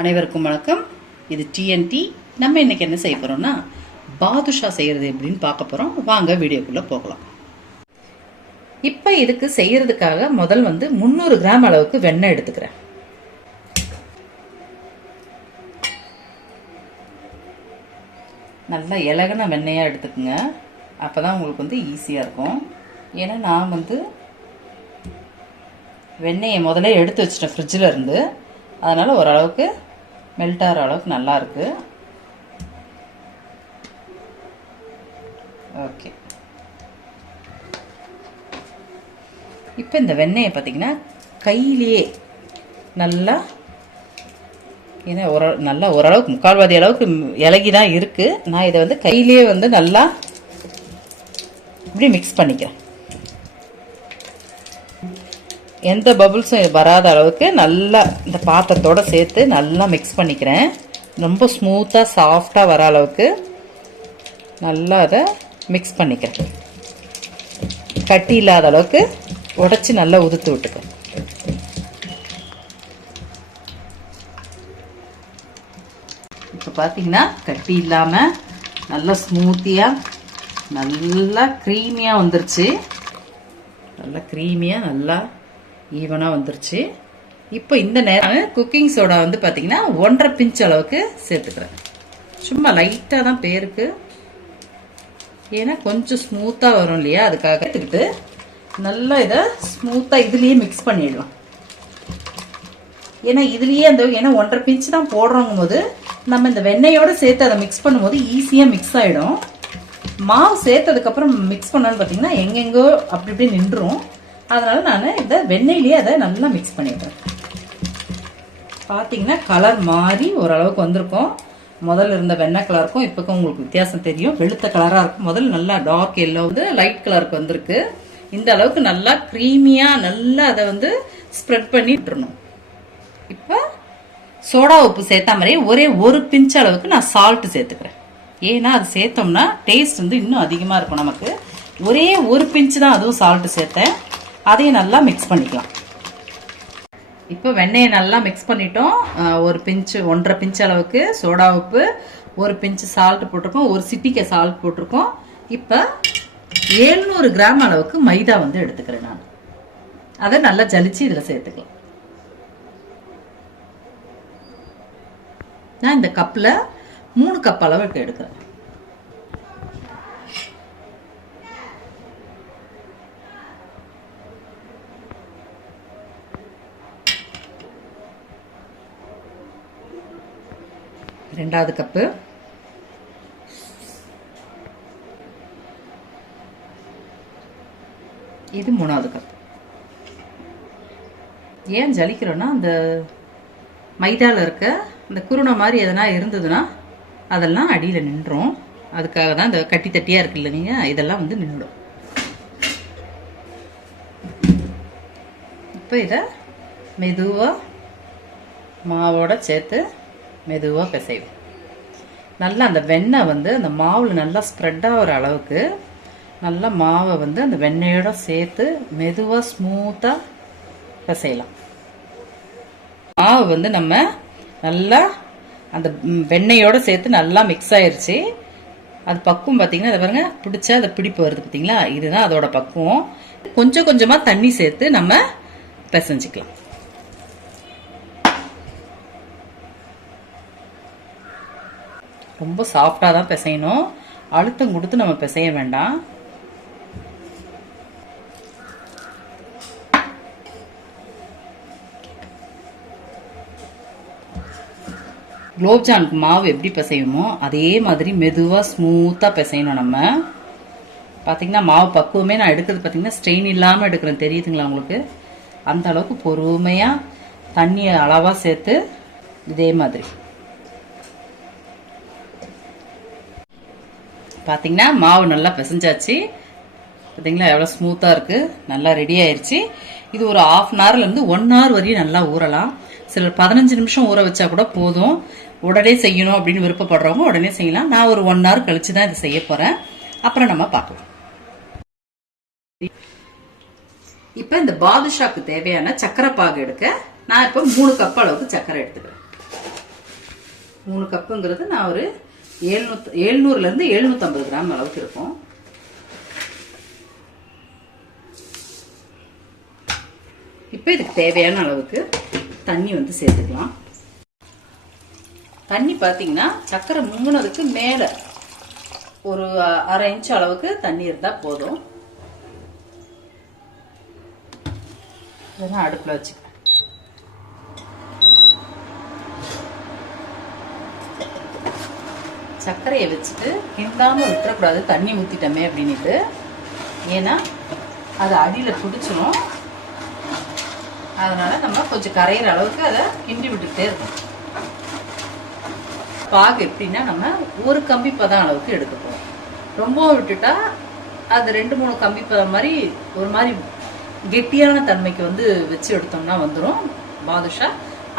அனைவருக்கும் வணக்கம். இது டிஎன்டி. நம்ம இன்னைக்கு என்ன செய்ய போறோம்னா பாதுஷா செய்யறது எப்படின்னு பார்க்க போறோம். வாங்க வீடியோக்குள்ள போகலாம். இப்போ இதுக்கு செய்யறதுக்காக முதல் 300 கிராம் அளவுக்கு வெண்ணெய் எடுத்துக்கிறேன். நல்லா இலகுன வெண்ணெயா எடுத்துக்கோங்க. அப்பதான் உங்களுக்கு ஈஸியா இருக்கும். ஏன்னா நான் வெண்ணெயை முதல்ல எடுத்து வச்சிட்டேன் ஃப்ரிட்ஜில் இருந்து. அதனால ஓரளவுக்கு மெல்ட் ஆகிற அளவுக்கு நல்லா இருக்கு. ஓகே, இப்போ இந்த வெண்ணெயை பார்த்தீங்கன்னா கையிலேயே நல்லா நல்லா ஓரளவுக்கு முக்கால்வாதி அளவுக்கு இலகி தான் இருக்கு. நான் இதை கையிலேயே நல்லா இப்படி மிக்ஸ் பண்ணிக்கிறேன். எந்த பபுள்ஸும் வராத அளவுக்கு நல்லா இந்த பாத்திரத்தோட சேர்த்து நல்லா மிக்ஸ் பண்ணிக்கிறேன். ரொம்ப ஸ்மூத்தாக சாஃப்டாக வர அளவுக்கு நல்லா அதை மிக்ஸ் பண்ணிக்கிறேன். கட்டி இல்லாத அளவுக்கு உடச்சி நல்லா உதுத்து விட்டுக்கிறேன். இப்போ பார்த்தீங்கன்னா கட்டி இல்லாமல் நல்லா ஸ்மூத்தியாக நல்லா க்ரீமியாக வந்துருச்சு. நல்லா க்ரீமியாக நல்லா ஈவனாக வந்துருச்சு. இப்போ இந்த நேரம் குக்கிங் சோடா பார்த்தீங்கன்னா 1.5 பிஞ்ச் அளவுக்கு சேர்த்துக்கிறேன். சும்மா லைட்டாக தான் பேருக்கு, ஏன்னா கொஞ்சம் ஸ்மூத்தாக வரும் இல்லையா, அதுக்காக எடுத்துக்கிட்டு நல்லா இதை ஸ்மூத்தாக இதுலேயே மிக்ஸ் பண்ணிடலாம். ஏன்னா இதுலேயே ஏன்னா 1.5 பிஞ்ச் தான் போடுறோங்கும் போது நம்ம இந்த வெண்ணெயோடு சேர்த்து அதை மிக்ஸ் பண்ணும்போது ஈஸியாக மிக்ஸ் ஆகிடும். மாவு சேர்த்ததுக்கப்புறம் மிக்ஸ் பண்ணான்னு பார்த்தீங்கன்னா எங்கெங்கோ அப்படி இப்படி நின்றுரும். அதனால நான் இந்த வெண்ணெயிலேயே அதை நல்லா மிக்ஸ் பண்ணிடுறேன். பார்த்தீங்கன்னா கலர் மாறி ஓரளவுக்கு வந்திருக்கும். முதல்ல இருந்த வெண்ணெய் கலருக்கும் இப்போக்கும் உங்களுக்கு வித்தியாசம் தெரியும். வெளுத்த கலராக இருக்கும். முதல்ல நல்லா டார்க் எல்லோ லைட் கலருக்கு வந்திருக்கு. இந்த அளவுக்கு நல்லா க்ரீமியாக நல்லா அதை ஸ்ப்ரெட் பண்ணி விட்டுறணும். இப்போ சோடா உப்பு சேர்த்தா மாதிரி ஒரே 1 பிஞ்ச் அளவுக்கு நான் சால்ட் சேர்த்துக்கிறேன். ஏன்னா அது சேர்த்தோம்னா டேஸ்ட் இன்னும் அதிகமாக இருக்கும் நமக்கு. ஒரே 1 பிஞ்ச் தான் அதுவும் சால்ட் சேர்த்தேன். அதையும் நல்லா மிக்ஸ் பண்ணிக்கலாம். இப்போ வெண்ணெயை நல்லா மிக்ஸ் பண்ணிட்டோம். 1 பிஞ்ச் 1.5 பிஞ்ச் அளவுக்கு சோடா உப்பு, 1 பிஞ்ச் சால்ட் போட்டிருக்கோம், 1 சிட்டிகை சால்ட் போட்டிருக்கோம். இப்போ 700 கிராம் அளவுக்கு மைதா எடுத்துக்கிறேன். நான் அதை நல்லா ஜலிச்சு இதில் சேர்த்துக்கலாம். நான் இந்த கப்பில் 3 கப் அளவுக்கு எடுக்கிறேன். ரெண்டாவது கப்பு, இது 3வது கப். ஏன் ஜலிக்கிறோன்னா அந்த மைதாவில் இருக்க இந்த குருணை மாதிரி எதனா இருந்ததுன்னா அதெல்லாம் அடியில் நின்றும். அதுக்காக தான் இந்த கட்டி தட்டியாக இருக்கு இல்லைங்க, இதெல்லாம் நின்றுடும். இப்போ இதை மெதுவாக மாவோட சேர்த்து மெதுவாக பிசைவோம். நல்லா அந்த வெண்ணெய் அந்த மாவில் நல்லா ஸ்ப்ரெட் ஆகிற அளவுக்கு நல்லா மாவை அந்த வெண்ணெயோட சேர்த்து மெதுவாக ஸ்மூத்தாக பிசையலாம். மாவு நம்ம நல்லா அந்த வெண்ணெயோட சேர்த்து நல்லா மிக்ஸ் ஆயிடுச்சு. அது பக்குவம் பார்த்தீங்கன்னா அதை பாருங்க, பிடிச்சா அதை பிடிப்பு வருது பார்த்தீங்களா, இதுதான் அதோட பக்குவம். கொஞ்சம் கொஞ்சமாக தண்ணி சேர்த்து நம்ம பிசைஞ்சிக்கலாம். ரொம்ப சாஃப்டாக தான் பிசையணும். அழுத்தம் கொடுத்து நம்ம பிசைய வேண்டாம். குலோப்ஜாமுக்கு மாவு எப்படி பிசையுமோ அதே மாதிரி மெதுவாக ஸ்மூத்தாக பிசையணும். நம்ம பார்த்தீங்கன்னா மாவு பக்குவமே நான் எடுக்கிறது பார்த்தீங்கன்னா ஸ்ட்ரெயின் இல்லாமல் எடுக்கிறேன், தெரியுதுங்களா உங்களுக்கு? அந்த அளவுக்கு பொறுமையாக தண்ணியை அளவாக சேர்த்து இதே மாதிரி பார்த்தீங்கன்னா மாவு நல்லா பிசைஞ்சாச்சு. பார்த்தீங்களா எவ்வளோ ஸ்மூத்தாக இருக்குது, நல்லா ரெடி ஆயிடுச்சு. இது ஒரு 1/2 hourலேருந்து 1 hour வரையும் நல்லா ஊறலாம். சிலர் 15 நிமிஷம் ஊற வச்சா கூட போதும். உடனே செய்யணும் அப்படின்னு விருப்பப்படுறவங்க உடனே செய்யலாம். நான் ஒரு 1 hour கழிச்சு தான் இதை செய்ய போகிறேன். அப்புறம் நம்ம பார்க்கலாம். இப்போ இந்த பாதுஷாக்கு தேவையான சக்கரை பாகு எடுக்க நான் இப்போ 3 கப் அளவுக்கு சக்கரை எடுத்துக்கிறேன். 3 கப்புங்கிறது நான் ஒரு 700 750 கிராம் அளவுக்கு இருக்கும். இப்போ இதுக்கு தேவையான அளவுக்கு தண்ணி வந்து சேர்த்துக்கலாம். தண்ணி பார்த்தீங்கன்னா சர்க்கரை முங்குனதுக்கு மேலே ஒரு 1/2 இன்ச் அளவுக்கு தண்ணி இருந்தால் போதும். இதெல்லாம் அடுப்பில் வச்சுக்கிறேன். சர்க்கரையை வச்சுட்டு கிண்டாமல் விட்டுறக்கூடாது, தண்ணி ஊற்றிட்டோமே அப்படின்ட்டு. ஏன்னா அது அடியில் பிடிச்சிடும். அதனால நம்ம கொஞ்சம் கரையிற அளவுக்கு அதை கிண்டி விட்டுக்கிட்டே இருக்கணும். பாகு எப்படின்னா நம்ம ஒரு கம்பி பதம் அளவுக்கு எடுக்க போகிறோம். ரொம்பவும் விட்டுட்டா அது 2-3 கம்பி பதம் மாதிரி ஒரு மாதிரி கெட்டியான தன்மைக்கு வந்து வச்சு எடுத்தோம்னா வந்துடும் பாதுஷா.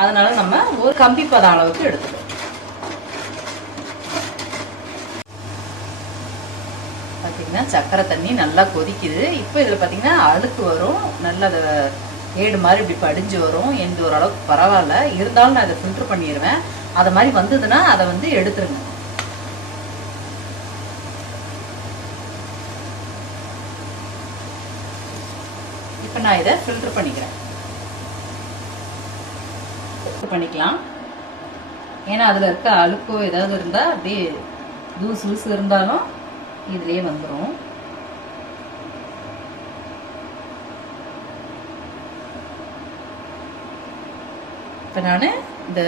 அதனால நம்ம ஒரு கம்பி பதம் அளவுக்கு எடுத்துக்கணும். பார்த்தீங்கன்னா சக்கரை தண்ணி நல்லா கொதிக்குது. இப்போ இதில் பார்த்தீங்கன்னா அழுக்கு வரும், நல்லா அதை ஏடு மாதிரி இப்படி படிஞ்சு வரும். எந்த ஓரளவுக்கு பரவாயில்ல, இருந்தாலும் நான் அதை ஃபில்டர் பண்ணிடுவேன். அதை மாதிரி வந்ததுன்னா அதை வந்து எடுத்துருங்க. இப்போ நான் இதை ஃபில்டர் பண்ணிக்கிறேன். பண்ணிக்கலாம். ஏன்னா அதில் இருக்க அழுக்கோ ஏதாவது இருந்தால் அப்படியே தூசு இருந்தாலும் இதுலயே வந்துடும். இப்போ நான் இந்த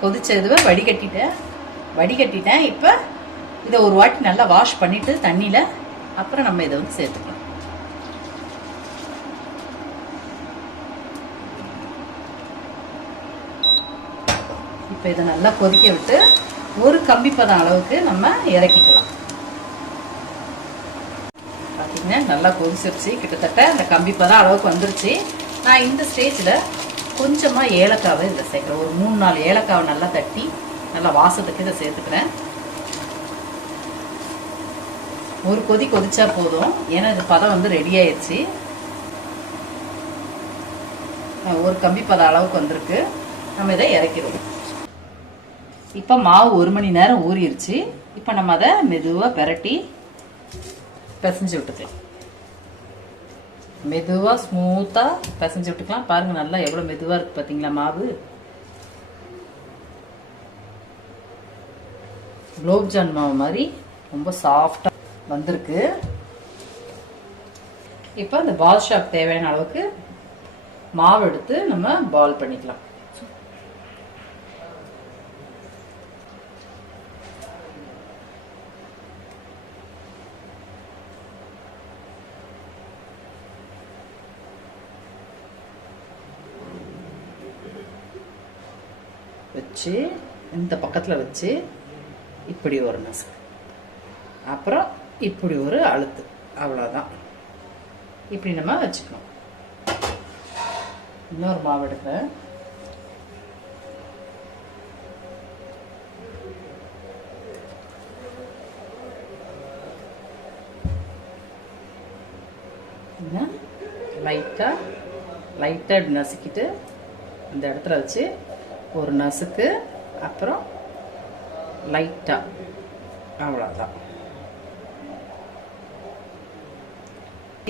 கொதிச்ச இதுவை வடிகட்டிட்டேன். இப்போ இதை ஒரு வாட்டி நல்லா வாஷ் பண்ணிட்டு தண்ணியில் அப்புறம் நம்ம இதை வந்து சேர்த்துக்கலாம். இப்போ இதை நல்லா கொதிக்க விட்டு ஒரு கம்பி பதம் அளவுக்கு நம்ம இறக்கிக்கலாம். பார்த்தீங்கன்னா நல்லா கொதிச்சிருச்சு, கிட்டத்தட்ட அந்த கம்பி பதம் அளவுக்கு வந்துருச்சு. நான் இந்த ஸ்டேஜில் கொஞ்சமாக ஏலக்காவை இதில் சேர்க்குறேன். ஒரு 3-4 ஏலக்காவை நல்லா தட்டி நல்லா வாசத்துக்கு இதை சேர்த்துக்கிறேன். ஒரு கொதி கொதிச்சா போதும், ஏன்னா இது பதம் வந்து ரெடி ஆயிடுச்சு. ஒரு கம்பி பதம் அளவுக்கு வந்திருக்கு. நம்ம இதை இறக்கிடுவோம். இப்போ மாவு 1 மணி நேரம் ஊறிடுச்சு. இப்போ நம்ம அதை மெதுவாக பெரட்டி பிசைஞ்சு விட்டுக்கலாம். மெதுவாக ஸ்மூத்தாக பிசைஞ்சு விட்டுக்கலாம். பாருங்க நல்லா எவ்வளோ மெதுவாக இருக்கு பார்த்தீங்களா மாவு. குலோப்ஜான் மாவு மாதிரி ரொம்ப சாஃப்டாக வந்திருக்கு. இப்போ அந்த பாதுஷாக்கு தேவையான அளவுக்கு மாவு எடுத்து நம்ம பால் பண்ணிக்கலாம். வச்சு இந்த பக்கத்தில் வச்சு இப்படி ஒரு நசுக்கு, அப்புறம் இப்படி ஒரு அழுத்து, அவ்வளோதான். இப்படி நம்ம வச்சுக்கணும். இன்னொரு மாவு எடுக்கிறேன். லைட்டாக இப்படி நசுக்கிட்டு இந்த இடத்துல வச்சு ஒரு நசுக்கு, அப்புறம் லைட்டாக, அவ்வளோதான்.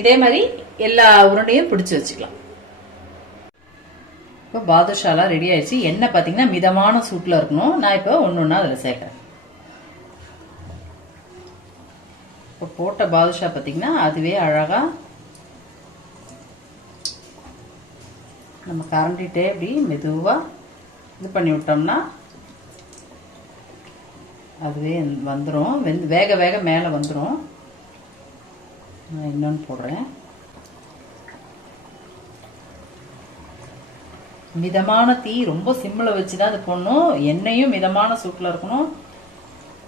இதே மாதிரி எல்லா உருண்டையும் பிடிச்சி வச்சுக்கலாம். இப்போ பாதுஷாலாம் ரெடி ஆயிடுச்சு. எண்ணெய் பார்த்தீங்கன்னா மிதமான சூட்டில் இருக்கணும். நான் இப்போ ஒன்று அதில் சேர்க்குறேன். இப்போ போட்ட பாதுஷா பார்த்தீங்கன்னா அதுவே அழகாக நம்ம கரண்டிட்டே இப்படி மெதுவாக இது பண்ணி விட்டோம்னா அதுவே வந்துடும். வேக வேக மேலே வந்துடும். நான் இன்னொன்று போடுறேன். மிதமான தீ, ரொம்ப சிம்மில் வச்சு தான் அது போடணும். எண்ணெயும் மிதமான சூட்டில் இருக்கணும்.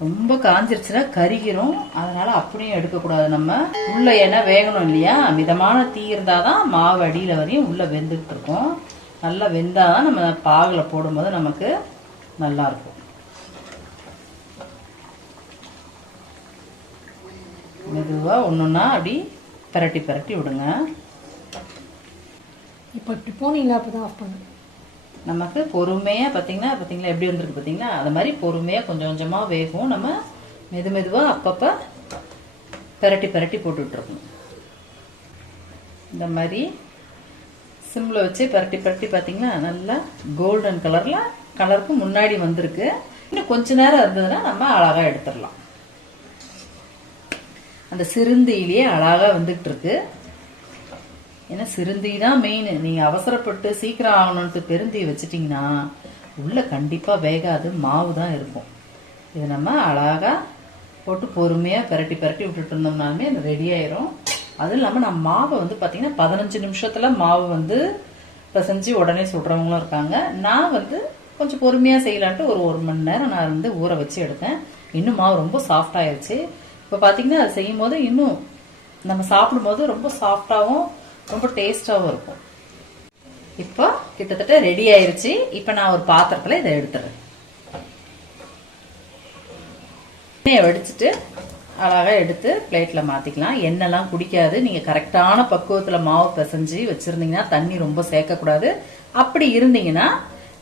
ரொம்ப காஞ்சிருச்சுன்னா கருகிரும். அதனால அப்படியும் எடுக்கக்கூடாது. நம்ம உள்ள எண்ணெய் வேகணும் இல்லையா, மிதமான தீ இருந்தால் தான் மாவு அடியில் வரையும் உள்ள வெந்துட்டு இருக்கும். நல்லா வெந்தாதான் நம்ம பாகில் போடும்போது நமக்கு நல்லா இருக்கும். மெதுவாக ஒன்றுன்னா அப்படி பரட்டி பரட்டி விடுங்க. இப்போ இப்படி போனீங்களா? அப்போ தான் ஆஃப் பண்ணு. நமக்கு பொறுமையாக பார்த்தீங்களா எப்படி வந்திருக்கு பார்த்தீங்களா, அது மாதிரி பொறுமையாக கொஞ்சம் கொஞ்சமாக வேகும். நம்ம மெதுவாக அப்பப்போ பெரட்டி போட்டுட்ருக்கணும். இந்த மாதிரி சிம்மில் வச்சு பெரட்டி பார்த்தீங்கன்னா நல்லா கோல்டன் கலருக்கு முன்னாடி வந்திருக்கு. இன்னும் கொஞ்ச நேரம் இருந்ததுன்னா நம்ம அழகாக எடுத்துடலாம். அந்த சிறுந்தியிலேயே அழகாக வந்துகிட்டு இருக்கு. ஏன்னா சிறுந்தி தான் மெயின். நீங்கள் அவசரப்பட்டு சீக்கிரம் ஆகணுன்ட்டு பெருந்தி வச்சிட்டிங்கன்னா உள்ள கண்டிப்பாக வேகாது, மாவு தான் இருக்கும். இது நம்ம அழகாக போட்டு பொறுமையாக பெரட்டி விட்டுட்டு இருந்தோம்னாலுமே அது ரெடி ஆயிரும். அதுவும் இல்லாமல் நம்ம மாவை வந்து பார்த்தீங்கன்னா 15 நிமிஷத்தில் மாவு வந்து பிசைஞ்சு உடனே சுடுறவங்களும் இருக்காங்க. நான் வந்து கொஞ்சம் பொறுமையாக செய்யலான்ட்டு ஒரு மணி நேரம் நான் வந்து ஊற வச்சு எடுத்தேன். இன்னும் மாவு ரொம்ப சாஃப்ட் ஆயிடுச்சு. இப்போ பார்த்தீங்கன்னா அது செய்யும் போது இன்னும் நம்ம சாப்பிடும் போது ரொம்ப சாஃப்டாகவும் ரொம்ப டேஸ்டாகவும் இருக்கும். இப்போ கிட்டத்தட்ட ரெடி ஆயிருச்சு. இப்போ நான் ஒரு பாத்திரத்தில் இதை எடுத்துறேன். எண்ணெயை வடிச்சிட்டு அழகாக எடுத்து பிளேட்டில் மாற்றிக்கலாம். எண்ணெய்லாம் குடிக்காது. நீங்கள் கரெக்டான பக்குவத்தில் மாவு பிசைஞ்சு வச்சுருந்தீங்கன்னா தண்ணி ரொம்ப சேர்க்கக்கூடாது. அப்படி இருந்தீங்கன்னா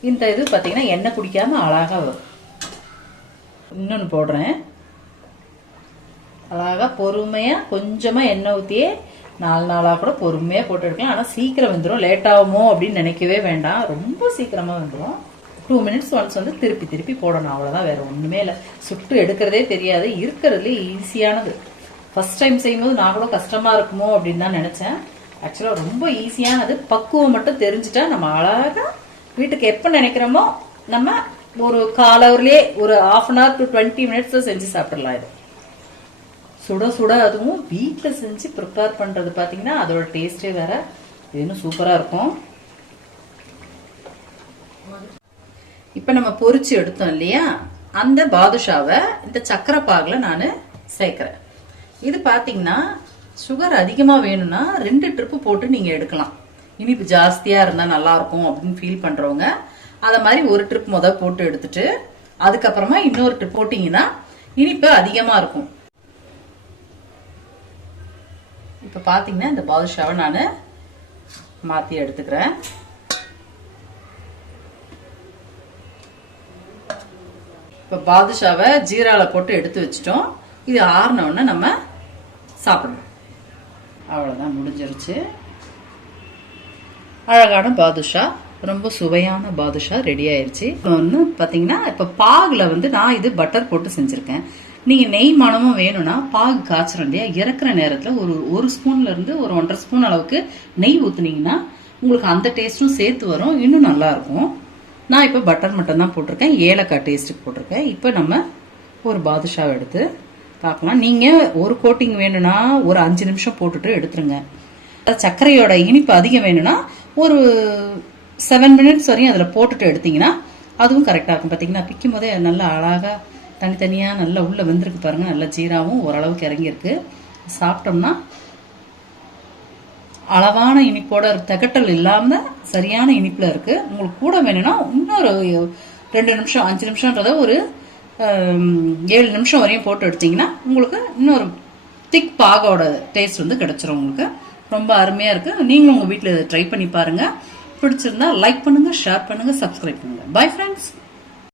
இந்த இது பார்த்தீங்கன்னா எண்ணெய் குடிக்காமல் அழகாக வரும். இன்னொன்று போடுறேன். அழகாக பொறுமையாக கொஞ்சமாக எண்ணெய் ஊற்றியே 4 நாளாக கூட பொறுமையாக போட்டு எடுக்கலாம். ஆனால் சீக்கிரம் வந்துடும். லேட் ஆகுமோ அப்படின்னு நினைக்கவே வேண்டாம். ரொம்ப சீக்கிரமாக வந்துடும். 2 மினிட்ஸ் ஒன்ஸ் வந்து திருப்பி போடணும். அவ்வளோதான், வேறு ஒன்றுமே இல்லை. சுட்டு எடுக்கிறதே தெரியாது. இருக்கிறதுலே ஈஸியானது. ஃபர்ஸ்ட் டைம் செய்யும்போது நான் கூட கஷ்டமாக இருக்குமோ அப்படின்னு தான் நினச்சேன். ஆக்சுவலாக ரொம்ப ஈஸியானது. பக்குவம் மட்டும் தெரிஞ்சுட்டா நம்ம அழகாக வீட்டுக்கு எப்போ நினைக்கிறோமோ நம்ம ஒரு 1/4 ஹவர்லேயே ஒரு 1/2 hour to 20 minutes செஞ்சு சாப்பிடலாம். இது சுட அதுவும் வீட்டில் செஞ்சு ப்ரிப்பேர் பண்ணுறது பார்த்தீங்கன்னா அதோட டேஸ்டே வேற. இன்னும் சூப்பராக இருக்கும். இப்போ நம்ம பொரிச்சு எடுத்தோம் இல்லையா, அந்த பாதுஷாவை இந்த சக்கரை பாகில் நான் சேர்க்குறேன். இது பார்த்தீங்கன்னா சுகர் அதிகமாக வேணும்னா 2 ட்ரிப்பு போட்டு நீங்கள் எடுக்கலாம். இனிப்பு ஜாஸ்தியாக இருந்தால் நல்லாயிருக்கும் அப்படின்னு ஃபீல் பண்ணுறவங்க அதை மாதிரி ஒரு ட்ரிப் போட்டு எடுத்துட்டு அதுக்கப்புறமா இன்னொரு ட்ரிப் போட்டிங்கன்னா இனிப்பு அதிகமாக இருக்கும். இப்போ பார்த்தீங்கன்னா இந்த பாதுஷாவை நான் மாற்றி எடுத்துக்கிறேன். இப்போ பாதுஷாவை ஜீராவில் போட்டு எடுத்து வச்சிட்டோம். இது ஆறினோடனே நம்ம சாப்பிடணும். அவ்வளோதான், முடிஞ்சிருச்சு. அழகான பாதுஷா, ரொம்ப சுவையான பாதுஷா ரெடி ஆயிடுச்சு. ஒன்று பார்த்தீங்கன்னா இப்போ பாகில் வந்து நான் இது பட்டர் போட்டு செஞ்சுருக்கேன். நீங்கள் நெய் மணமும் வேணும்னா பாகு காய்ச்சறோம் இல்லையா, இறக்குற நேரத்தில் ஒரு ஸ்பூன்லேருந்து ஒரு 1.5 ஸ்பூன் அளவுக்கு நெய் ஊற்றுனீங்கன்னா உங்களுக்கு அந்த டேஸ்ட்டும் சேர்த்து வரும். இன்னும் நல்லாயிருக்கும். நான் இப்போ பட்டர் மட்டும் தான் போட்டிருக்கேன். ஏலக்காய் டேஸ்ட்டுக்கு போட்டிருக்கேன். இப்போ நம்ம ஒரு பாதுஷாவை எடுத்து பார்க்கலாம். நீங்கள் ஒரு கோட்டிங் வேணும்னா ஒரு 5 நிமிஷம் போட்டுட்டு எடுத்துருங்க. சர்க்கரையோட இனிப்பு அதிகம் வேணும்னா ஒரு 7 மினிட்ஸ் வரையும் அதில் போட்டுட்டு எடுத்தீங்கன்னா அதுவும் கரெக்டாக இருக்கும். பார்த்தீங்கன்னா பிக்கும் போதே நல்லா அழகாக தனித்தனியாக நல்லா உள்ளே வெந்திருக்கு பாருங்கள். நல்லா ஜீராவும் ஓரளவுக்கு இறங்கியிருக்கு. சாப்பிட்டோம்னா அளவான இனிப்போட திகட்டல் இல்லாமல் சரியான இனிப்பில் இருக்குது. உங்களுக்கு கூட வேணும்னா இன்னொரு 2 நிமிஷம் 5 நிமிஷன்றதை ஒரு 7 நிமிஷம் வரையும் போட்டு எடுத்தீங்கன்னா உங்களுக்கு இன்னொரு திக் பாகோட டேஸ்ட் வந்து கிடைச்சிரும். உங்களுக்கு ரொம்ப அருமையாக இருக்குது. நீங்களும் உங்கள் வீட்டில் ட்ரை பண்ணி பாருங்கள். பிடிச்சிருந்தா லைக் பண்ணுங்கள், ஷேர் பண்ணுங்கள், சப்ஸ்கிரைப் பண்ணுங்கள். Bye friends.